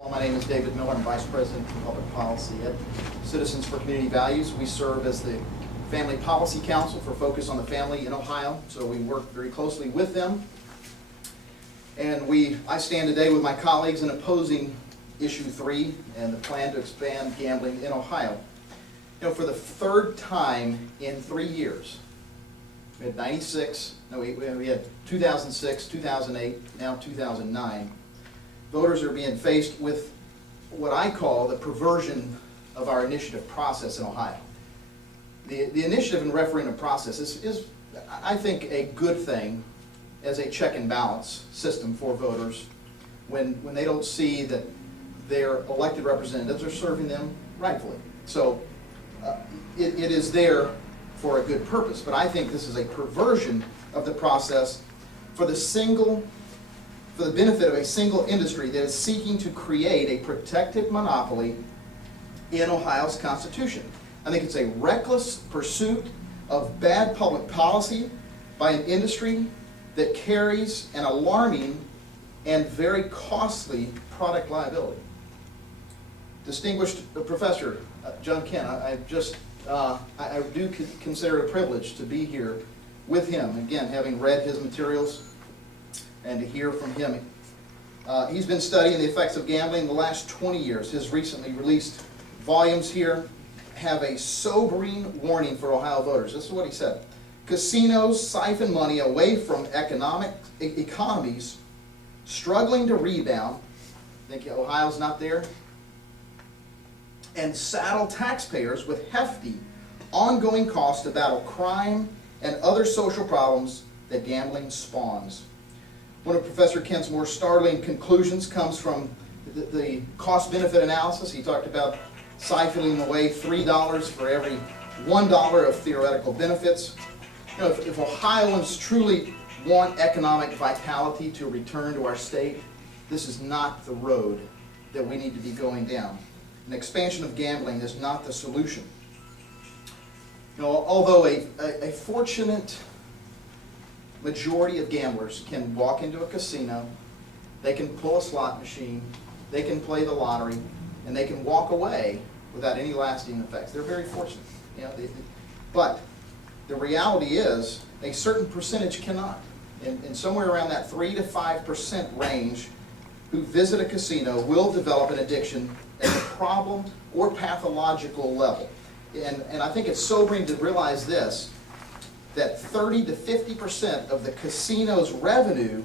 Well, my name is David Miller. I'm Vice President for Public Policy at Citizens for Community Values. We serve as the Family Policy Council for Focus on the Family in Ohio, so we work very closely with them. And I stand today with my colleagues in opposing Issue 3 and the plan to expand gambling in Ohio. You know, for the third time in 3 years, we had we had 2006, 2008, now 2009. Voters are being faced with what I call the perversion of our initiative process in Ohio. The initiative and referendum process is, I think, a good thing as a check and balance system for voters when they don't see that their elected representatives are serving them rightfully. So it is there for a good purpose, but I think this is a perversion of the process for the benefit of a single industry that is seeking to create a protected monopoly in Ohio's Constitution. I think it's a reckless pursuit of bad public policy by an industry that carries an alarming and very costly product liability. Distinguished Professor John Kent, I do consider it a privilege to be here with him, again, having read his materials and to hear from him. He's been studying the effects of gambling the last 20 years. His recently released volumes here have a sobering warning for Ohio voters. This is what he said. Casinos siphon money away from economies struggling to rebound. Think Ohio's not there? And saddle taxpayers with hefty, ongoing costs to battle crime and other social problems that gambling spawns. One of Professor Kent's more startling conclusions comes from the cost-benefit analysis. He talked about siphoning away $3 for every $1 of theoretical benefits. You know, if Ohioans truly want economic vitality to return to our state, this is not the road that we need to be going down. An expansion of gambling is not the solution. You know, although a fortunate majority of gamblers can walk into a casino, they can pull a slot machine, they can play the lottery, and they can walk away without any lasting effects. They're very fortunate. You know, but the reality is a certain percentage cannot. And somewhere around that 3 to 5% range who visit a casino will develop an addiction at a problem or pathological level. And I think it's sobering to realize this, that 30 to 50% of the casino's revenue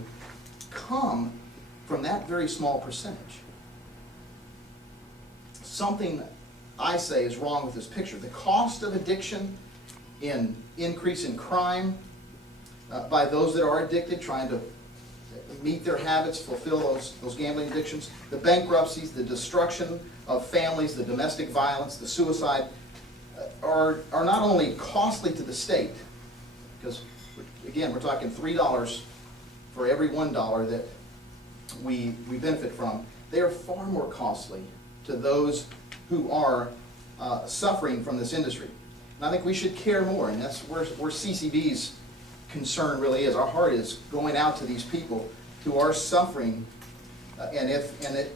come from that very small percentage. Something I say is wrong with this picture. The cost of addiction in increase in crime by those that are addicted, trying to meet their habits, fulfill those gambling addictions, the bankruptcies, the destruction of families, the domestic violence, the suicide, are not only costly to the state, because, again, we're talking $3 for every $1 that we benefit from. They are far more costly to those who are suffering from this industry. And I think we should care more, and that's where CCB's concern really is. Our heart is going out to these people who are suffering,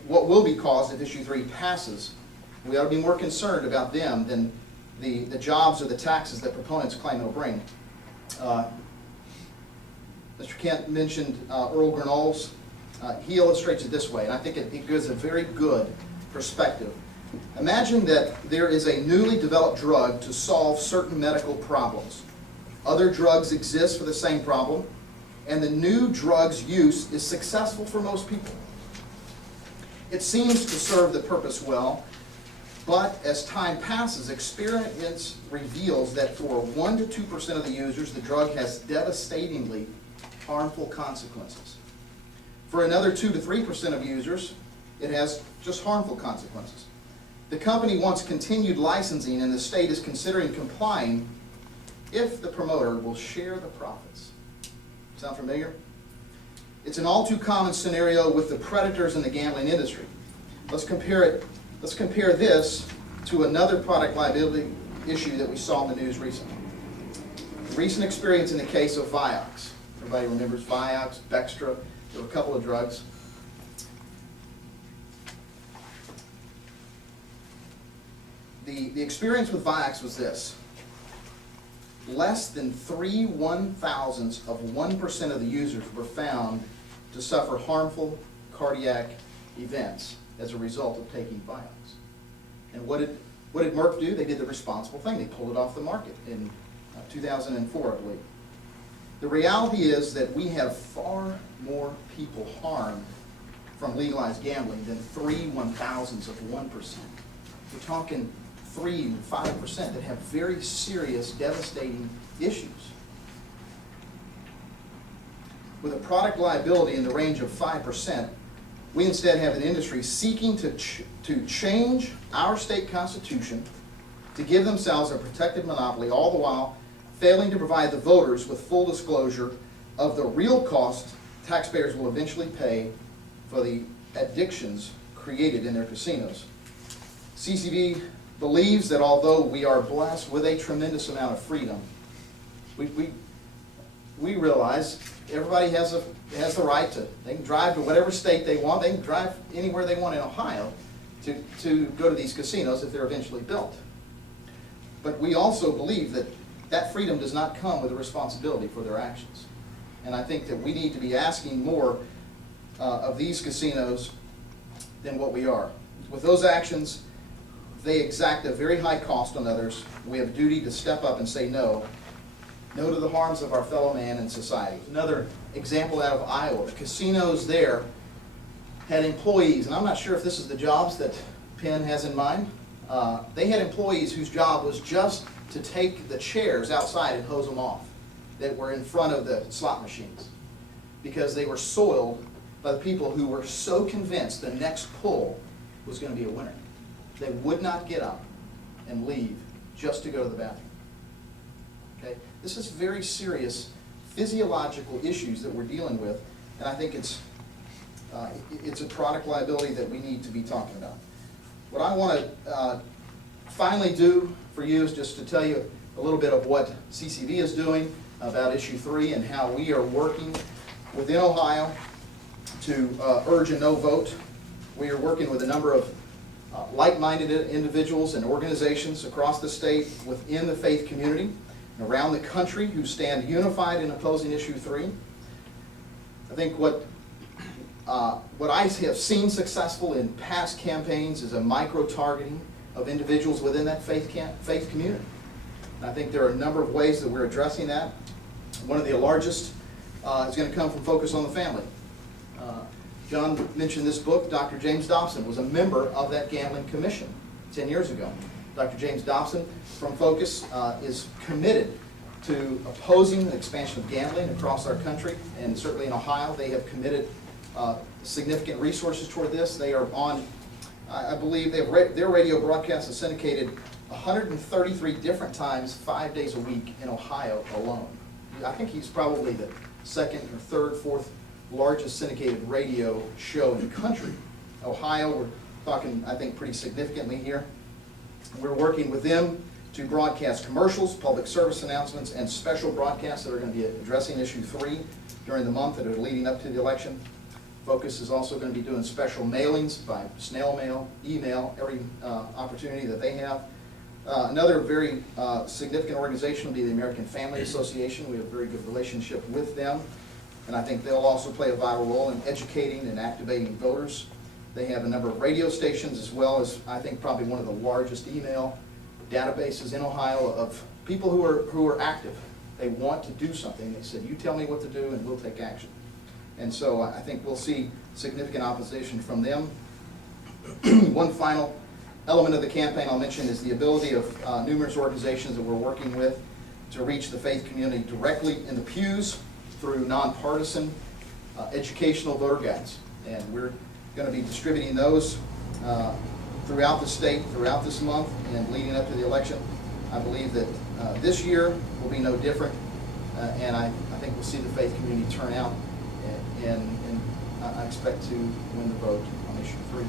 what will be caused if Issue 3 passes. We ought to be more concerned about them than the jobs or the taxes that proponents claim it'll bring. Mr. Kent mentioned Earl Granoll's. He illustrates it this way, and I think it gives a very good perspective. Imagine that there is a newly developed drug to solve certain medical problems. Other drugs exist for the same problem, and the new drug's use is successful for most people. It seems to serve the purpose well, but as time passes, experience reveals that for 1 to 2% of the users, the drug has devastatingly harmful consequences. For another 2 to 3% of users, it has just harmful consequences. The company wants continued licensing, and the state is considering complying if the promoter will share the profits. Sound familiar? It's an all too common scenario with the predators in the gambling industry. Let's compare this to another product liability issue that we saw in the news recently. Recent experience in the case of Vioxx. Everybody remembers Vioxx, Bextra. There were a couple of drugs. the experience with Vioxx was this. Less than 3/1000ths of 1% of the users were found to suffer harmful cardiac events as a result of taking Vioxx. And what did Merck do? They did the responsible thing. They pulled it off the market in 2004, I believe. The reality is that we have far more people harmed from legalized gambling than 3/1000ths of 1%. We're talking 3 and 5% that have very serious, devastating issues. With a product liability in the range of 5%, we instead have an industry seeking to change our state constitution to give themselves a protected monopoly, all the while failing to provide the voters with full disclosure of the real cost taxpayers will eventually pay for the addictions created in their casinos. CCV believes that although we are blessed with a tremendous amount of freedom, we realize everybody has the right to, they can drive to whatever state they want, they can drive anywhere they want in Ohio to go to these casinos if they're eventually built. But we also believe that that freedom does not come with a responsibility for their actions. And I think that we need to be asking more of these casinos than what we are. With those actions, they exact a very high cost on others. We have a duty to step up and say no. No to the harms of our fellow man and society. Another example out of Iowa, the casinos there had employees, and I'm not sure if this is the jobs that Penn has in mind. They had employees whose job was just to take the chairs outside and hose them off that were in front of the slot machines, because they were soiled by the people who were so convinced the next pull was going to be a winner. They would not get up and leave just to go to the bathroom. Okay? This is very serious physiological issues that we're dealing with, and I think it's a product liability that we need to be talking about. What I want to finally do for you is just to tell you a little bit of what CCV is doing about issue 3 and how we are working within Ohio to urge a no vote. We are working with a number of like-minded individuals and organizations across the state, within the faith community, and around the country, who stand unified in opposing issue 3. I think what I have seen successful in past campaigns is a micro-targeting of individuals within that faith community. And I think there are a number of ways that we're addressing that. One of the largest is going to come from Focus on the Family. John mentioned this book. Dr. James Dobson was a member of that gambling commission 10 years ago. Dr. James Dobson from Focus is committed to opposing the expansion of gambling across our country, and certainly in Ohio they have committed significant resources toward this. They are on, I believe, their radio broadcast is syndicated 133 different times, 5 days a week in Ohio alone. I think he's probably the second or third, fourth largest syndicated radio show in the country. Ohio, we're talking, I think, pretty significantly here. We're working with them to broadcast commercials, public service announcements, and special broadcasts that are going to be addressing issue 3 during the month that are leading up to the election. Focus is also going to be doing special mailings by snail mail, email, every opportunity that they have. Another very significant organization will be the American Family Association. We have a very good relationship with them, and I think they'll also play a vital role in educating and activating voters. They have a number of radio stations, as well as, I think, probably one of the largest email databases in Ohio of people who are active. They want to do something. They said, you tell me what to do and we'll take action. And so I think we'll see significant opposition from them. One final element of the campaign I'll mention is the ability of numerous organizations that we're working with to reach the faith community directly in the pews through nonpartisan educational voter guides. And we're going to be distributing those throughout the state, throughout this month, and leading up to the election. I believe that this year will be no different, and I think we'll see the faith community turn out, and I expect to win the vote on issue 3.